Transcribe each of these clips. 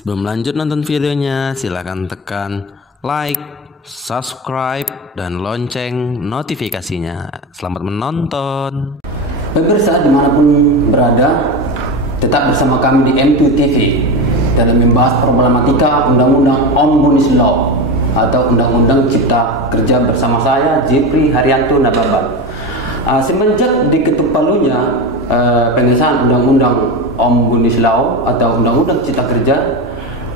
Sebelum lanjut nonton videonya, silakan tekan like, subscribe, dan lonceng notifikasinya. Selamat menonton. Pemirsa dimanapun berada, tetap bersama kami di M2 TV dalam membahas problematika Undang-Undang Omnibus Law atau Undang-Undang Cipta Kerja bersama saya, Jeffrey Haryanto Nababan. Semenjak diketuk palunya pengesahan Undang-Undang Omnibus Law atau Undang-Undang Cipta Kerja,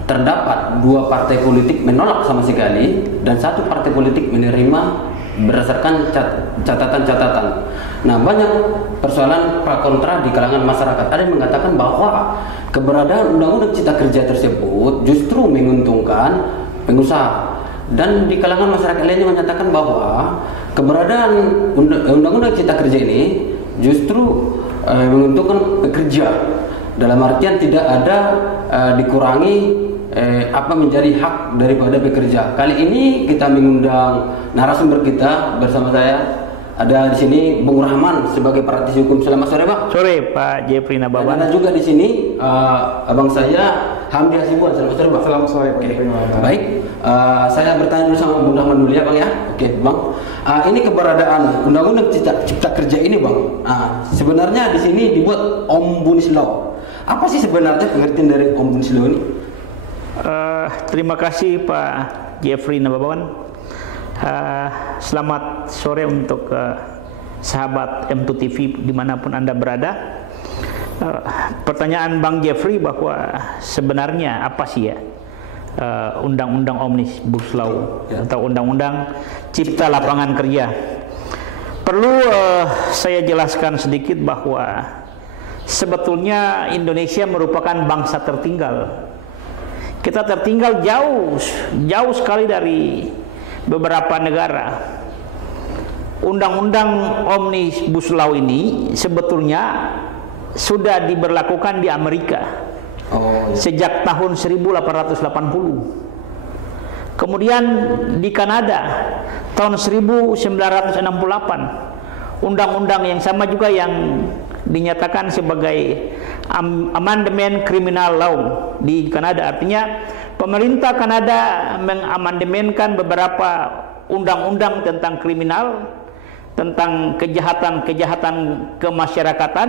terdapat dua partai politik menolak sama sekali dan satu partai politik menerima berdasarkan catatan-catatan. Nah, banyak persoalan pro kontra di kalangan masyarakat. Ada yang mengatakan bahwa keberadaan Undang-Undang Cipta Kerja tersebut justru menguntungkan pengusaha, dan di kalangan masyarakat lainnya menyatakan bahwa keberadaan Undang-Undang Cipta Kerja ini justru menguntungkan pekerja, dalam artian tidak ada dikurangi apa menjadi hak daripada pekerja. Kali ini kita mengundang narasumber kita bersama saya. Ada di sini Bung Rahman sebagai praktisi hukum. Selamat sore, Bang. Sore, Pak Jeffrey Nababan. Dan ada juga di sini abang saya Hamdi Hasibuan. Selamat sore, Bang. Selamat sore, Pak Jeffrey Nababan. Baik, saya bertanya dulu sama Bung Rahman dulu ya, Bang ya. Oke, Bang. Ini keberadaan Undang-Undang Cipta Kerja ini, Bang. Sebenarnya di sini dibuat Omnibus Law. Apa sih sebenarnya pengertian dari Omnibus Law ini? Terima kasih Pak Jeffrey Nababan. Selamat sore untuk sahabat M2 TV dimanapun Anda berada. Pertanyaan Bang Jeffrey bahwa sebenarnya apa sih ya Undang-Undang Omnibus Law atau Undang-Undang Cipta Lapangan Kerja. Perlu saya jelaskan sedikit bahwa sebetulnya Indonesia merupakan bangsa tertinggal. Kita tertinggal jauh sekali dari beberapa negara. Undang-undang Omnibus Law ini sebetulnya sudah diberlakukan di Amerika sejak tahun 1880. Kemudian di Kanada tahun 1968. Undang-undang yang sama juga yang dinyatakan sebagai amandemen criminal law di Kanada. Artinya pemerintah Kanada mengamandemenkan beberapa undang-undang tentang kriminal, tentang kejahatan-kejahatan kemasyarakatan.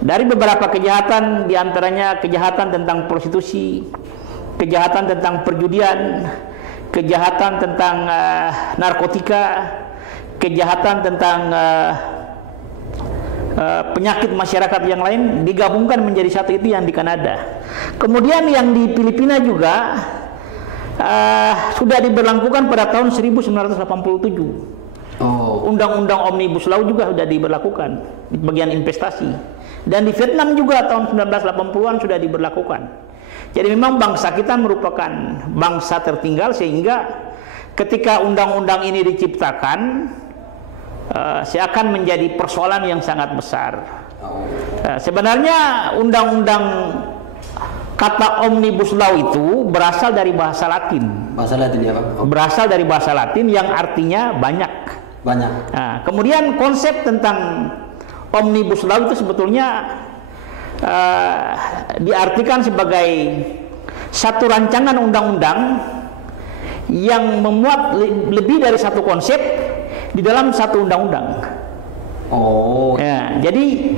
Dari beberapa kejahatan, diantaranya kejahatan tentang prostitusi, kejahatan tentang perjudian, kejahatan tentang narkotika, kejahatan tentang penyakit masyarakat yang lain digabungkan menjadi satu, itu yang di Kanada. Kemudian yang di Filipina juga sudah diberlakukan pada tahun 1987. Undang-undang Omnibus Law juga sudah diberlakukan di bagian investasi. Dan di Vietnam juga tahun 1980-an sudah diberlakukan. Jadi memang bangsa kita merupakan bangsa tertinggal, sehingga ketika undang-undang ini diciptakan seakan menjadi persoalan yang sangat besar. Sebenarnya undang-undang kata Omnibus Law itu berasal dari bahasa Latin. Bahasa Latin ya, Pak? Berasal dari bahasa Latin yang artinya banyak. Kemudian konsep tentang Omnibus Law itu sebetulnya diartikan sebagai satu rancangan undang-undang yang memuat lebih dari satu konsep di dalam satu undang-undang. Jadi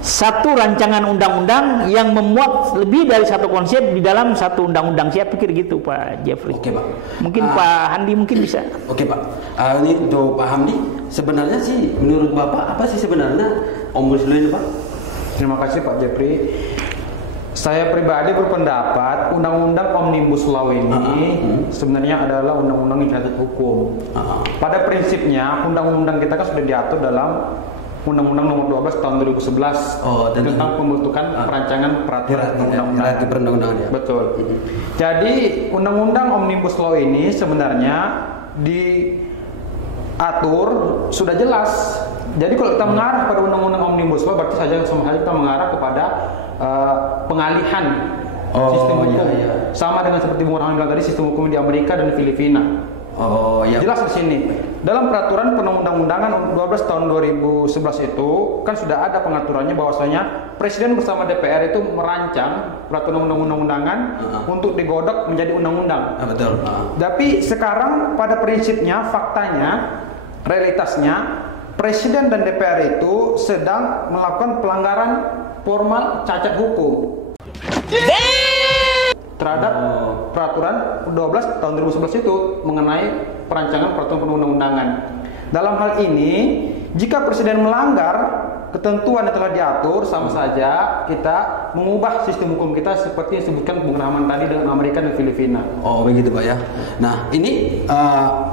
satu rancangan undang-undang yang memuat lebih dari satu konsep di dalam satu undang-undang. Saya pikir gitu, Pak Jeffrey. Oke, Pak. Mungkin Pak Handi mungkin bisa. Oke, Pak. Ini untuk Pak Hamdi, sebenarnya sih menurut Bapak apa sih sebenarnya Omnibus Law ini, Pak? Terima kasih Pak Jeffrey. Saya pribadi berpendapat Undang-Undang Omnibus Law ini sebenarnya adalah undang-undang yang cacat hukum. Pada prinsipnya undang-undang kita kan sudah diatur dalam Undang-Undang Nomor 12 Tahun 2011 tentang pembentukan perancangan peraturan perundang-undangan. Betul. Jadi Undang-Undang Omnibus Law ini sebenarnya diatur sudah jelas. Jadi kalau kita mengarah pada Undang-Undang Omnibus Law, berarti saja kita mengarah kepada pengalihan sistem hukum. Sama dengan seperti Bung Rahman bilang tadi, sistem hukum di Amerika dan Filipina. Jelas di sini. Dalam peraturan perundang-undangan 12 tahun 2011 itu kan sudah ada pengaturannya bahwasanya Presiden bersama DPR itu merancang peraturan undang-undangan untuk digodok menjadi undang-undang. Betul. Tapi sekarang pada prinsipnya, faktanya, realitasnya Presiden dan DPR itu sedang melakukan pelanggaran formal cacat hukum terhadap peraturan 12 tahun 2011 itu mengenai perancangan peraturan perundang-undangan. Dalam hal ini, jika Presiden melanggar ketentuan yang telah diatur, sama saja kita mengubah sistem hukum kita seperti yang disebutkan Bung Rahman tadi dengan Amerika dan Filipina. Oh begitu Pak ya. Nah ini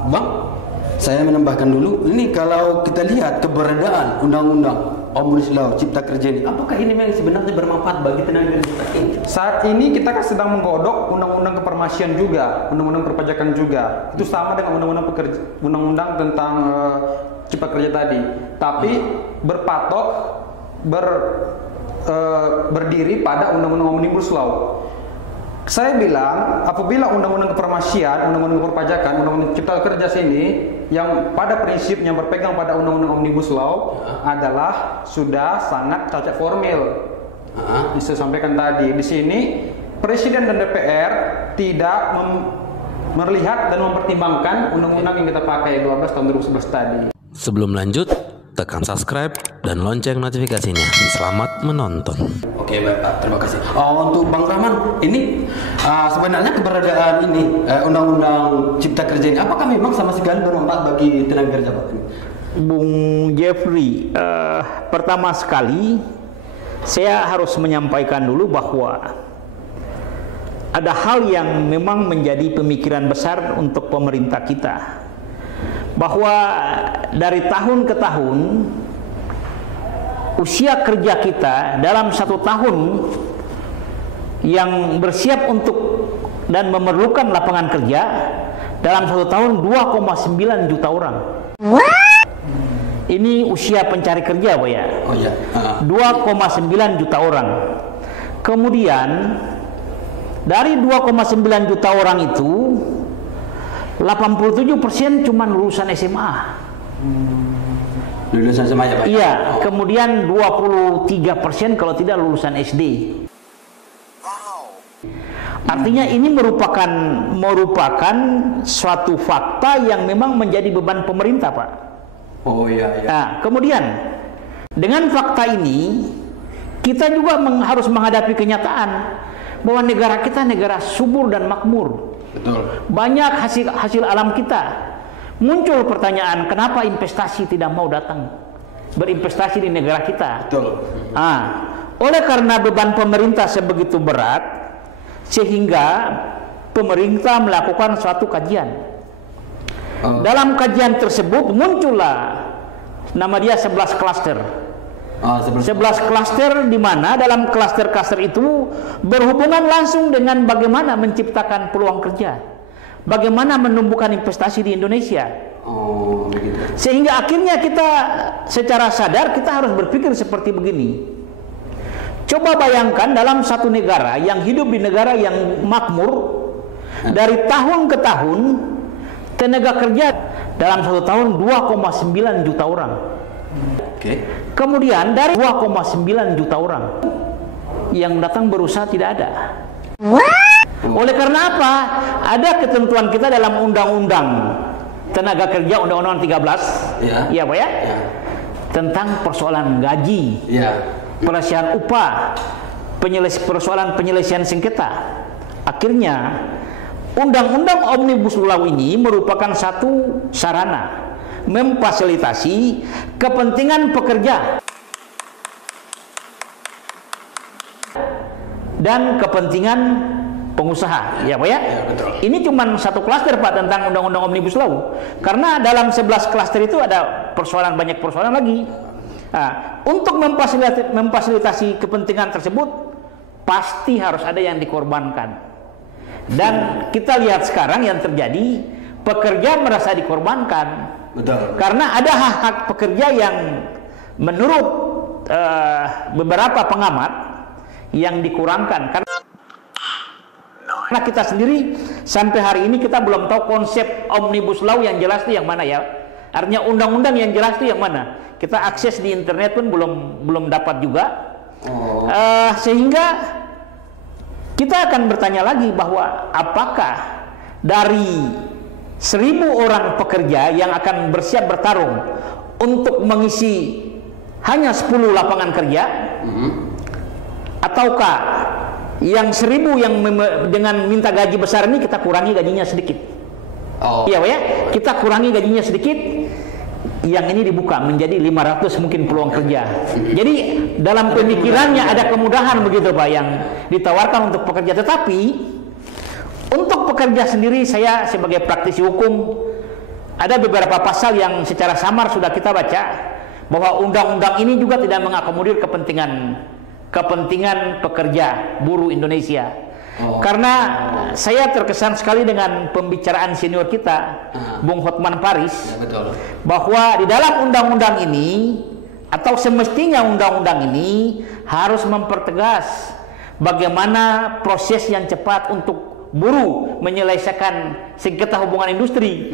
Bang, saya menambahkan dulu, ini kalau kita lihat keberadaan undang-undang Omnibus Law Cipta Kerja ini, apakah ini memang sebenarnya bermanfaat bagi tenaga kerja ini? Saat ini kita kan sedang menggodok undang-undang kefarmasian juga, undang-undang perpajakan juga. Itu sama dengan undang-undang tentang Cipta Kerja tadi, tapi berpatok berdiri pada undang-undang Omnibus Law. Saya bilang, apabila undang-undang kefarmasian, undang-undang perpajakan, undang-undang Cipta Kerja sini yang pada prinsipnya berpegang pada undang-undang Omnibus Law adalah sudah sangat cacat formil. Saya sampaikan tadi di sini Presiden dan DPR tidak melihat dan mempertimbangkan undang-undang yang kita pakai 12 tahun 2011 tadi. Sebelum lanjut, tekan subscribe dan lonceng notifikasinya. Selamat menonton. Oke baik Pak, terima kasih. Untuk Bang Rahman, ini sebenarnya keberadaan ini Undang-Undang Cipta Kerja ini, apakah memang sama sekali bermanfaat bagi tenaga kerja Pak? Bung Jeffrey, pertama sekali saya harus menyampaikan dulu bahwa ada hal yang memang menjadi pemikiran besar untuk pemerintah kita, bahwa dari tahun ke tahun usia kerja kita dalam 1 tahun yang bersiap untuk dan memerlukan lapangan kerja dalam 1 tahun 2,9 juta orang. Ini usia pencari kerja Pak ya. 2,9 juta orang. Kemudian dari 2,9 juta orang itu 87% cuma lulusan SMA. Lulusan SMA ya Pak? Iya, kemudian 23% kalau tidak lulusan SD. Artinya ini merupakan suatu fakta yang memang menjadi beban pemerintah Pak. Oh iya. Nah, kemudian dengan fakta ini kita juga harus menghadapi kenyataan bahwa negara kita negara subur dan makmur. Betul. Banyak hasil alam kita. Muncul pertanyaan, kenapa investasi tidak mau datang berinvestasi di negara kita? Betul. Oleh karena beban pemerintah sebegitu berat, sehingga pemerintah melakukan suatu kajian. Dalam kajian tersebut muncullah nama dia 11 klaster. 11 klaster, di mana dalam klaster-klaster itu berhubungan langsung dengan bagaimana menciptakan peluang kerja, bagaimana menumbuhkan investasi di Indonesia. Begitu. Sehingga akhirnya kita secara sadar kita harus berpikir seperti begini. Coba bayangkan dalam satu negara yang hidup di negara yang makmur, dari tahun ke tahun tenaga kerja dalam 1 tahun 2,9 juta orang. Kemudian dari 2,9 juta orang yang datang berusaha tidak ada. Oleh karena apa? Ada ketentuan kita dalam undang-undang tenaga kerja, undang-undang 13, ya Pak ya, tentang persoalan gaji, pelesihan upah, persoalan penyelesaian sengketa. Akhirnya undang-undang Omnibus Law ini merupakan satu sarana memfasilitasi kepentingan pekerja dan kepentingan pengusaha, ya Pak ya. Ini cuma satu klaster Pak tentang undang-undang Omnibus Law, karena dalam 11 klaster itu ada banyak persoalan lagi. Untuk memfasilitasi kepentingan tersebut pasti harus ada yang dikorbankan, dan kita lihat sekarang yang terjadi, pekerja merasa dikorbankan. Betul. Karena ada hak-hak pekerja yang menurut beberapa pengamat yang dikurangkan. Karena kita sendiri sampai hari ini kita belum tahu konsep Omnibus Law yang jelas itu yang mana ya. Artinya undang-undang yang jelas itu yang mana? Kita akses di internet pun belum dapat juga. Sehingga kita akan bertanya lagi bahwa apakah dari 1.000 orang pekerja yang akan bersiap bertarung untuk mengisi hanya 10 lapangan kerja, ataukah yang 1.000 yang dengan minta gaji besar ini kita kurangi gajinya sedikit? Iya, ya, kita kurangi gajinya sedikit, yang ini dibuka menjadi 500 mungkin peluang kerja. Jadi dalam pemikirannya ada kemudahan begitu Pak yang ditawarkan untuk pekerja. Tetapi untuk pekerja sendiri, saya sebagai praktisi hukum, ada beberapa pasal yang secara samar sudah kita baca bahwa undang-undang ini juga tidak mengakomodir kepentingan pekerja buruh Indonesia. Karena saya terkesan sekali dengan pembicaraan senior kita, Bung Hotman Paris, bahwa di dalam undang-undang ini, atau semestinya undang-undang ini harus mempertegas bagaimana proses yang cepat untuk buruh menyelesaikan sengketa hubungan industri.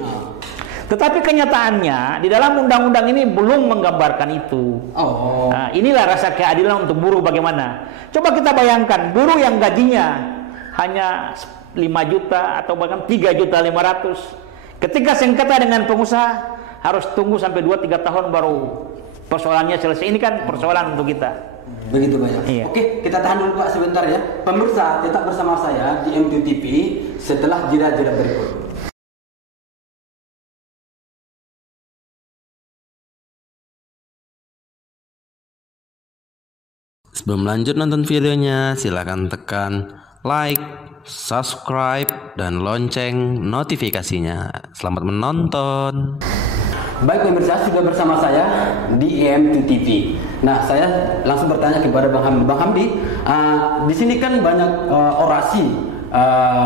Tetapi kenyataannya di dalam undang-undang ini belum menggambarkan itu. Nah, inilah rasa keadilan untuk buruh bagaimana. Coba kita bayangkan buruh yang gajinya hanya 5 juta atau bahkan 3.500.000. Ketika sengketa dengan pengusaha harus tunggu sampai 2-3 tahun baru persoalannya selesai. Ini kan persoalan untuk kita. Begitu banyak. Iya. Oke, kita tahan dulu Pak sebentar ya. Pemirsa, tetap bersama saya di M2 TV setelah jeda-jeda berikut. Sebelum lanjut nonton videonya, silahkan tekan like, subscribe, dan lonceng notifikasinya. Selamat menonton. Baik pemirsa, sudah bersama saya di M2 TV. Nah, saya langsung bertanya kepada Bang Hamdi. Bang Hamdi, di sini kan banyak orasi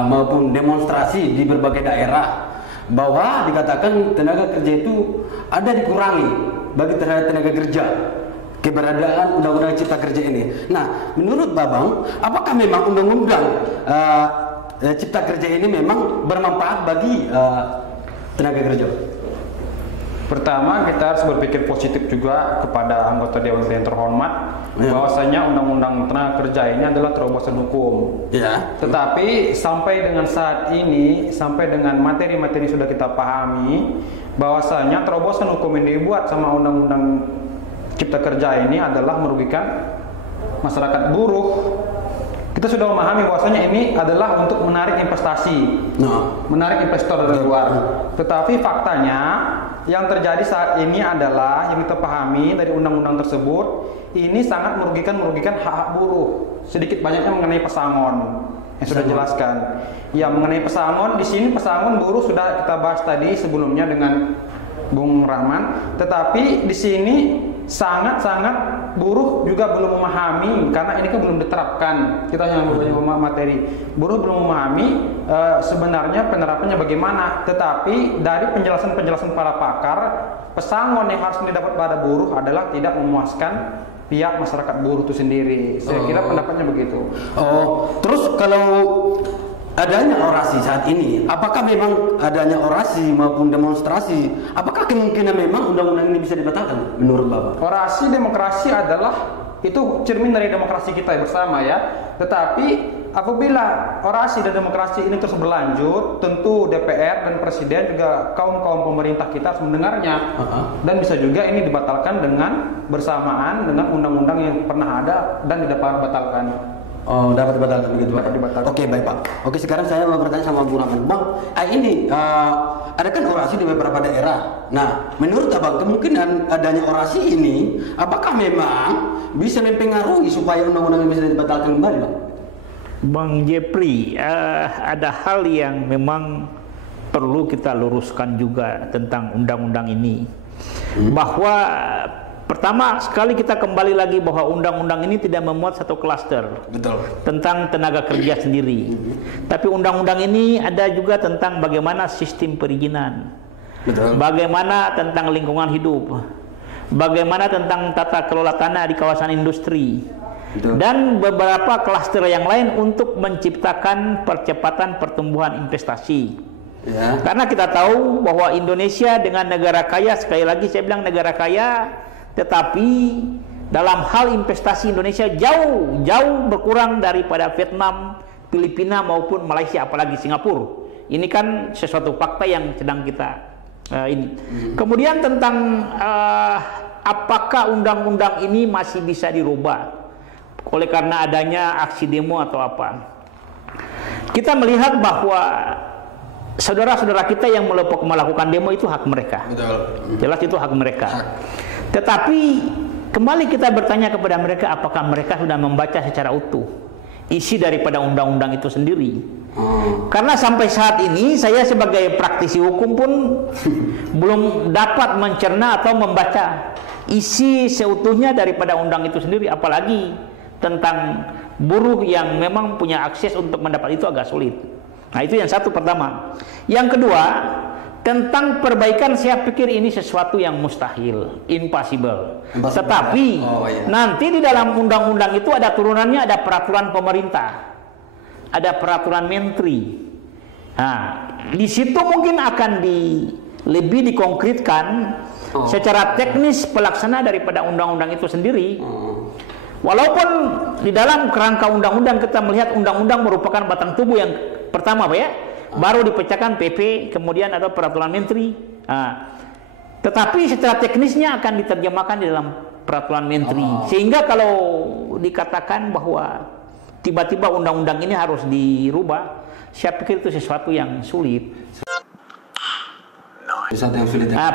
maupun demonstrasi di berbagai daerah bahwa dikatakan tenaga kerja itu ada dikurangi bagi tenaga kerja. Keberadaan undang-undang cipta kerja ini. Nah, menurut Babang, apakah memang undang-undang cipta kerja ini memang bermanfaat bagi tenaga kerja? Pertama, kita harus berpikir positif juga kepada anggota Dewan yang terhormat, bahwasanya undang-undang tenaga kerja ini adalah terobosan hukum. Tetapi sampai dengan saat ini, sampai dengan materi-materi sudah kita pahami, bahwasanya terobosan hukum yang dibuat sama undang-undang cipta kerja ini adalah merugikan masyarakat buruh. Kita sudah memahami bahwasanya ini adalah untuk menarik investasi, menarik investor dari luar. Tetapi faktanya yang terjadi saat ini adalah yang kita pahami dari undang-undang tersebut, ini sangat merugikan hak buruh. Sedikit banyaknya mengenai pesangon yang sudah jelaskan. Ya, mengenai pesangon, di sini pesangon buruh sudah kita bahas tadi sebelumnya dengan Bung Rahman. Tetapi di sini sangat-sangat buruh juga belum memahami, karena ini kan belum diterapkan. Kita yang memahami materi, buruh belum memahami sebenarnya penerapannya bagaimana. Tetapi dari penjelasan-penjelasan para pakar, pesangon yang harus didapat pada buruh adalah tidak memuaskan pihak masyarakat buruh itu sendiri. Saya kira pendapatnya begitu. Terus kalau adanya orasi saat ini, apakah memang adanya orasi maupun demonstrasi, apakah kemungkinan memang undang-undang ini bisa dibatalkan menurut Bapak? Orasi demokrasi adalah itu cermin dari demokrasi kita bersama ya. Tetapi apabila orasi dan demokrasi ini terus berlanjut, tentu DPR dan Presiden juga kaum-kaum pemerintah kita harus mendengarnya. Dan bisa juga ini dibatalkan dengan bersamaan dengan undang-undang yang pernah ada dan tidak dibatalkan. Dapat dibatalkan begitu Pak? Dibatalkan. Oke, baik Pak. Oke, sekarang saya mau bertanya sama Bung Rahman. Bang, ini ada kan orasi di beberapa daerah. Nah, menurut Abang, kemungkinan adanya orasi ini, apakah memang bisa mempengaruhi supaya undang-undang ini bisa dibatalkan kembali, Bang? Bang Jepri, ada hal yang memang perlu kita luruskan juga tentang undang-undang ini. Bahwa pertama sekali kita kembali lagi bahwa undang-undang ini tidak memuat satu klaster tentang tenaga kerja sendiri. Tapi undang-undang ini ada juga tentang bagaimana sistem perizinan, bagaimana tentang lingkungan hidup, bagaimana tentang tata kelola tanah di kawasan industri, dan beberapa klaster yang lain untuk menciptakan percepatan pertumbuhan investasi. Ya. Karena kita tahu bahwa Indonesia dengan negara kaya, sekali lagi saya bilang negara kaya, tetapi dalam hal investasi Indonesia jauh berkurang daripada Vietnam, Filipina maupun Malaysia, apalagi Singapura. Ini kan sesuatu fakta yang sedang kita ini. Kemudian tentang apakah undang-undang ini masih bisa dirubah oleh karena adanya aksi demo atau apa? Kita melihat bahwa saudara-saudara kita yang melakukan demo itu hak mereka. Betul. Jelas itu hak mereka. Tetapi kembali kita bertanya kepada mereka, apakah mereka sudah membaca secara utuh isi daripada undang-undang itu sendiri? Karena sampai saat ini saya sebagai praktisi hukum pun belum dapat mencerna atau membaca isi seutuhnya daripada undang itu sendiri, apalagi tentang buruh yang memang punya akses untuk mendapat itu agak sulit. Nah, itu yang satu pertama. Yang kedua, tentang perbaikan saya pikir ini sesuatu yang mustahil, impossible. Tetapi nanti di dalam undang-undang itu ada turunannya, ada peraturan pemerintah, ada peraturan menteri. Nah, di situ mungkin akan lebih dikonkretkan secara teknis pelaksana daripada undang-undang itu sendiri. Walaupun di dalam kerangka undang-undang kita melihat undang-undang merupakan batang tubuh yang pertama, Pak ya, baru dipecahkan PP, kemudian ada peraturan menteri. Tetapi secara teknisnya akan diterjemahkan di dalam peraturan menteri, sehingga kalau dikatakan bahwa tiba-tiba undang-undang ini harus dirubah, saya pikir itu sesuatu yang sulit.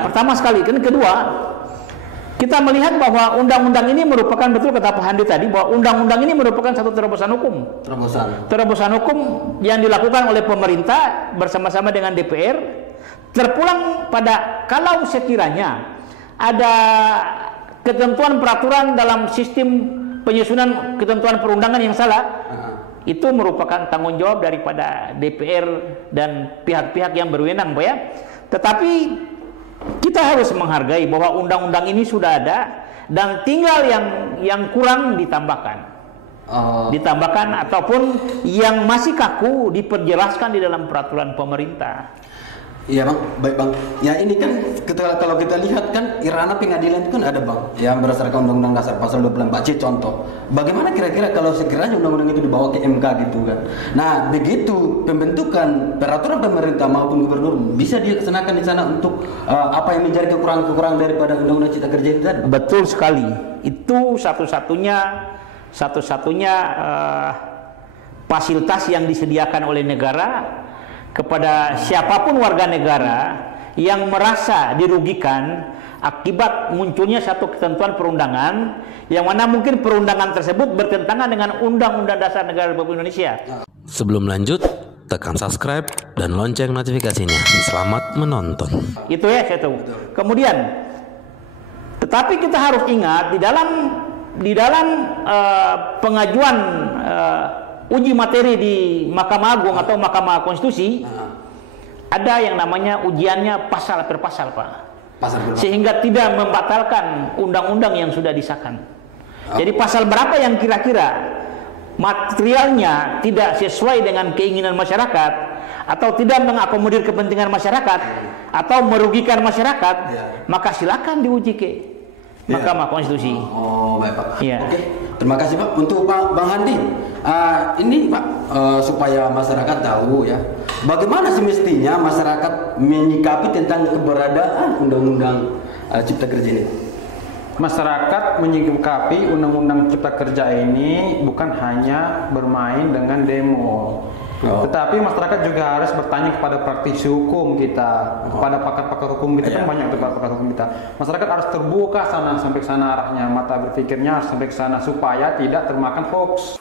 Pertama sekali, kan kedua, kita melihat bahwa undang-undang ini merupakan, betul kata Pak Handi tadi, bahwa undang-undang ini merupakan satu terobosan hukum. Terobosan hukum yang dilakukan oleh pemerintah bersama-sama dengan DPR, terpulang pada kalau sekiranya ada ketentuan peraturan dalam sistem penyusunan ketentuan perundangan yang salah, itu merupakan tanggung jawab daripada DPR dan pihak-pihak yang berwenang, Pak ya. Tetapi kita harus menghargai bahwa undang-undang ini sudah ada dan tinggal yang kurang ditambahkan. Ditambahkan ataupun yang masih kaku diperjelaskan di dalam peraturan pemerintah. Iya bang, baik bang. Ya ini kan kalau kita lihat kan irana pengadilan itu kan ada bang, yang berdasarkan Undang-Undang Dasar pasal 24C contoh. Bagaimana kira-kira kalau sekiranya undang-undang itu dibawa ke MK gitu kan? Nah begitu pembentukan peraturan pemerintah maupun gubernur bisa dilaksanakan di sana untuk apa yang menjadi kekurangan-kekurangan daripada Undang-Undang Cipta Kerja itu tadi? Betul sekali. Itu satu-satunya fasilitas yang disediakan oleh negara kepada siapapun warga negara yang merasa dirugikan akibat munculnya satu ketentuan perundangan yang mana mungkin perundangan tersebut bertentangan dengan Undang-Undang Dasar Negara Republik Indonesia. Sebelum lanjut, tekan subscribe dan lonceng notifikasinya. Selamat menonton. Itu ya, saya tahu. Kemudian, tetapi kita harus ingat di dalam pengajuan uji materi di Mahkamah Agung atau Mahkamah Konstitusi ada yang namanya ujiannya pasal per pasal, Pak. Sehingga tidak membatalkan undang-undang yang sudah disahkan. Jadi pasal berapa yang kira-kira materialnya tidak sesuai dengan keinginan masyarakat atau tidak mengakomodir kepentingan masyarakat atau merugikan masyarakat, maka silakan diuji ke Mahkamah Konstitusi. Baik Pak. Ya. Oke, terima kasih Pak. Untuk Bang Handi, ini Pak supaya masyarakat tahu ya, bagaimana semestinya masyarakat menyikapi tentang keberadaan Undang-Undang Cipta Kerja ini? Masyarakat menyikapi Undang-Undang Cipta Kerja ini bukan hanya bermain dengan demo, tetapi masyarakat juga harus bertanya kepada praktisi hukum kita, kepada pakar-pakar hukum kita, kan banyak pakar hukum kita. Masyarakat harus terbuka sampai ke sana arahnya, mata berpikirnya harus sampai ke sana supaya tidak termakan hoax.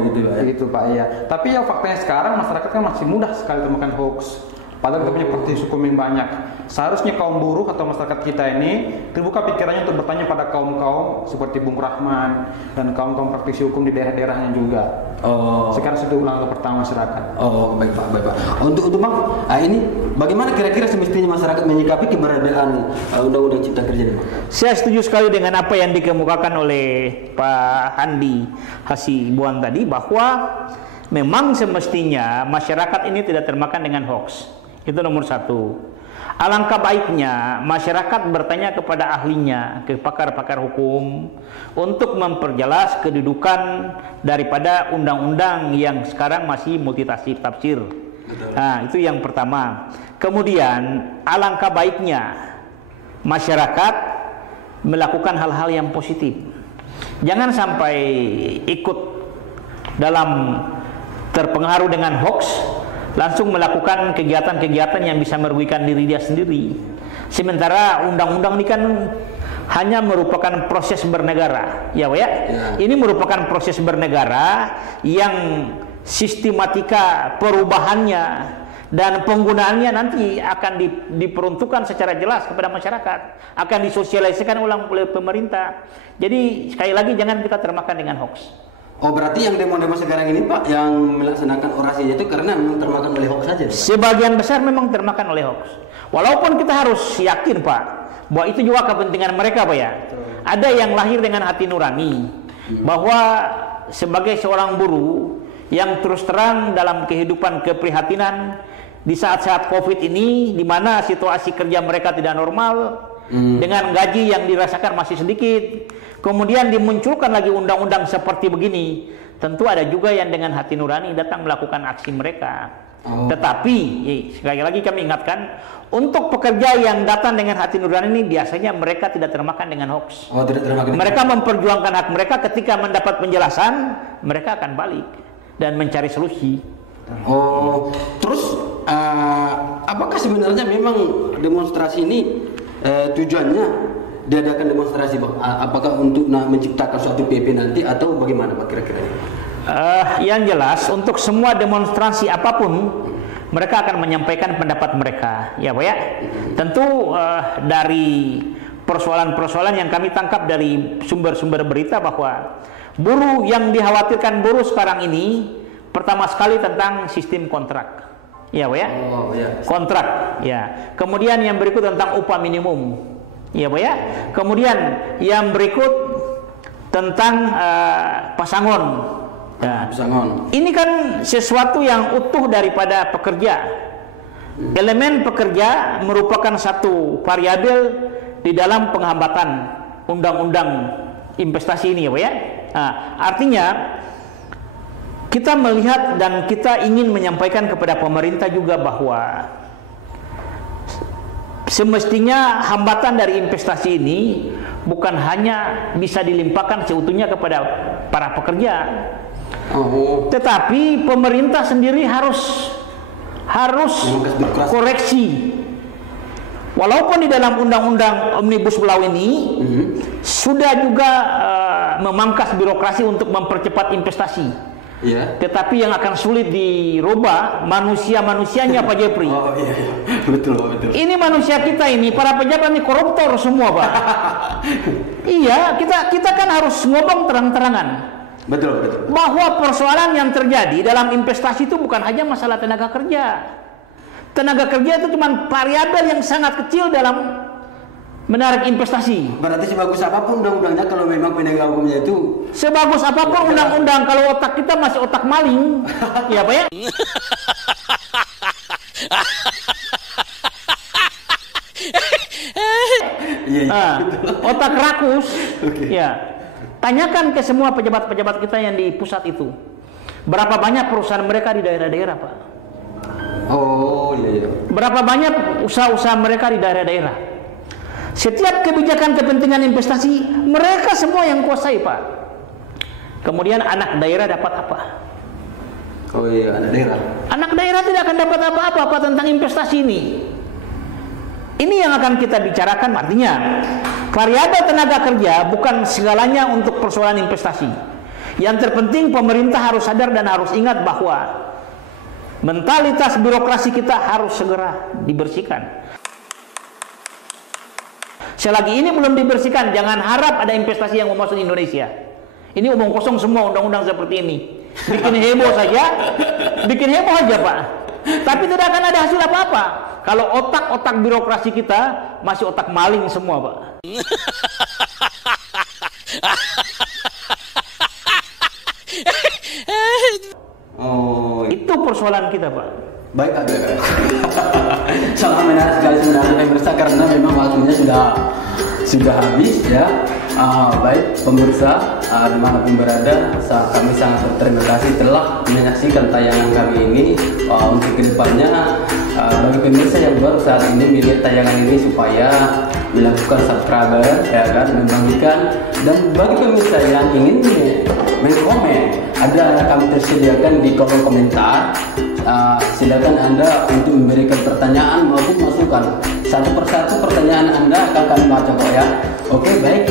Begitu Pak. Begitu Pak ya. Tapi yang faktanya sekarang masyarakat kan masih mudah sekali termakan hoax. Padahal kita punya praktisi hukum yang banyak. Seharusnya kaum buruh atau masyarakat kita ini terbuka pikirannya untuk bertanya pada kaum-kaum seperti Bung Rahman dan kaum-kaum praktisi hukum di daerah-daerahnya juga. Sekarang sudah langkah pertama masyarakat. Baik Pak, baik Pak. Untuk Bang, ini bagaimana kira-kira semestinya masyarakat menyikapi keberadaan Undang-Undang Cipta Kerja ini? Saya setuju sekali dengan apa yang dikemukakan oleh Pak Handi Hasibuan tadi, bahwa memang semestinya masyarakat ini tidak termakan dengan hoax. Itu nomor satu. Alangkah baiknya masyarakat bertanya kepada ahlinya, ke pakar-pakar hukum, untuk memperjelas kedudukan daripada undang-undang yang sekarang masih multitafsir tafsir. Nah, itu yang pertama. Kemudian alangkah baiknya masyarakat melakukan hal-hal yang positif. Jangan sampai ikut dalam terpengaruh dengan hoax, langsung melakukan kegiatan-kegiatan yang bisa merugikan diri dia sendiri. Sementara undang-undang ini kan hanya merupakan proses bernegara, ya Pak ya. Ini merupakan proses bernegara yang sistematika perubahannya dan penggunaannya nanti akan diperuntukkan secara jelas kepada masyarakat, akan disosialisasikan oleh pemerintah. Jadi sekali lagi jangan kita termakan dengan hoax. Oh, berarti yang demo-demo sekarang ini Pak yang melaksanakan orasinya itu karena memang termakan oleh hoax saja? Sebagian besar memang termakan oleh hoax. Walaupun kita harus yakin Pak bahwa itu juga kepentingan mereka Pak ya. Ada yang lahir dengan hati nurani bahwa sebagai seorang buruh yang terus terang dalam kehidupan keprihatinan di saat-saat COVID ini, di mana situasi kerja mereka tidak normal, dengan gaji yang dirasakan masih sedikit, kemudian dimunculkan lagi undang-undang seperti begini, tentu ada juga yang dengan hati nurani datang melakukan aksi mereka. Tetapi sekali lagi kami ingatkan, untuk pekerja yang datang dengan hati nurani ini biasanya mereka tidak termakan dengan hoax. Mereka memperjuangkan hak mereka, ketika mendapat penjelasan mereka akan balik dan mencari solusi. Oh, terus apakah sebenarnya memang demonstrasi ini tujuannya diadakan demonstrasi Pak? Apakah untuk menciptakan suatu PP nanti atau bagaimana Pak kira-kira? Yang jelas untuk semua demonstrasi apapun mereka akan menyampaikan pendapat mereka, ya Pak ya. Tentu dari persoalan-persoalan yang kami tangkap dari sumber-sumber berita bahwa buruh yang dikhawatirkan buruh sekarang ini pertama sekali tentang sistem kontrak, ya Pak ya. Kontrak, ya. Kemudian yang berikut tentang upah minimum, ya Pak ya. Kemudian yang berikut tentang pasangon. Ya. Ini kan sesuatu yang utuh daripada pekerja. Elemen pekerja merupakan satu variabel di dalam penghambatan undang-undang investasi ini, ya Pak ya. Nah, artinya kita melihat dan kita ingin menyampaikan kepada pemerintah juga bahwa semestinya hambatan dari investasi ini bukan hanya bisa dilimpahkan seutuhnya kepada para pekerja, tetapi pemerintah sendiri harus koreksi. Walaupun di dalam undang-undang Omnibus Law ini sudah juga memangkas birokrasi untuk mempercepat investasi, tetapi yang akan sulit dirubah manusia-manusianya Pak Jepri. Betul. Ini manusia kita ini, para pejabat ini koruptor semua Pak. Iya, kita kan harus ngomong terang-terangan. Betul. Bahwa persoalan yang terjadi dalam investasi itu bukan hanya masalah tenaga kerja. Tenaga kerja itu cuma variabel yang sangat kecil dalam menarik investasi. Berarti sebagus apapun undang-undangnya, kalau memang penegak hukumnya itu sebagus apapun undang-undang, kalau otak kita masih otak maling, ya Pak ya. Otak rakus, ya. Tanyakan ke semua pejabat-pejabat kita yang di pusat itu, berapa banyak perusahaan mereka di daerah-daerah Pak? Berapa banyak usaha-usaha mereka di daerah-daerah? Setiap kebijakan kepentingan investasi mereka semua yang kuasai Pak. Kemudian anak daerah dapat apa? Anak daerah tidak akan dapat apa-apa tentang investasi ini. Ini yang akan kita bicarakan. Artinya variabel tenaga kerja bukan segalanya untuk persoalan investasi. Yang terpenting pemerintah harus sadar dan harus ingat bahwa mentalitas birokrasi kita harus segera dibersihkan. Selagi ini belum dibersihkan, jangan harap ada investasi yang mau masuk Indonesia. Ini omong kosong semua undang-undang seperti ini. Bikin heboh aja Pak. Tapi tidak akan ada hasil apa-apa kalau otak-otak birokrasi kita masih otak maling semua Pak. persoalan kita, Pak. Baik, ada. Sangat menarik sekali sebenarnya pemirsa, karena memang waktunya sudah habis ya. Baik pemirsa, dimanapun berada, kami sangat berterima kasih telah menyaksikan tayangan kami ini. Untuk kedepannya, bagi pemirsa yang baru saat ini melihat tayangan ini, supaya melakukan subscribe ya kan, membagikan, dan bagi pemirsa yang ingin menkomen, ada kami tersediakan di kolom komentar. Silakan Anda untuk memberikan pertanyaan maupun masukan. Satu persatu pertanyaan Anda akan kami baca kok ya. Oke, baik.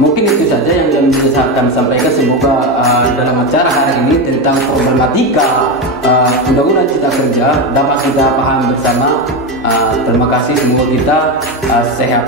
Mungkin itu saja yang bisa kami sampaikan. Semoga dalam acara hari ini tentang problematika undang-undang cipta kerja dapat kita paham bersama. Terima kasih, semoga kita sehat.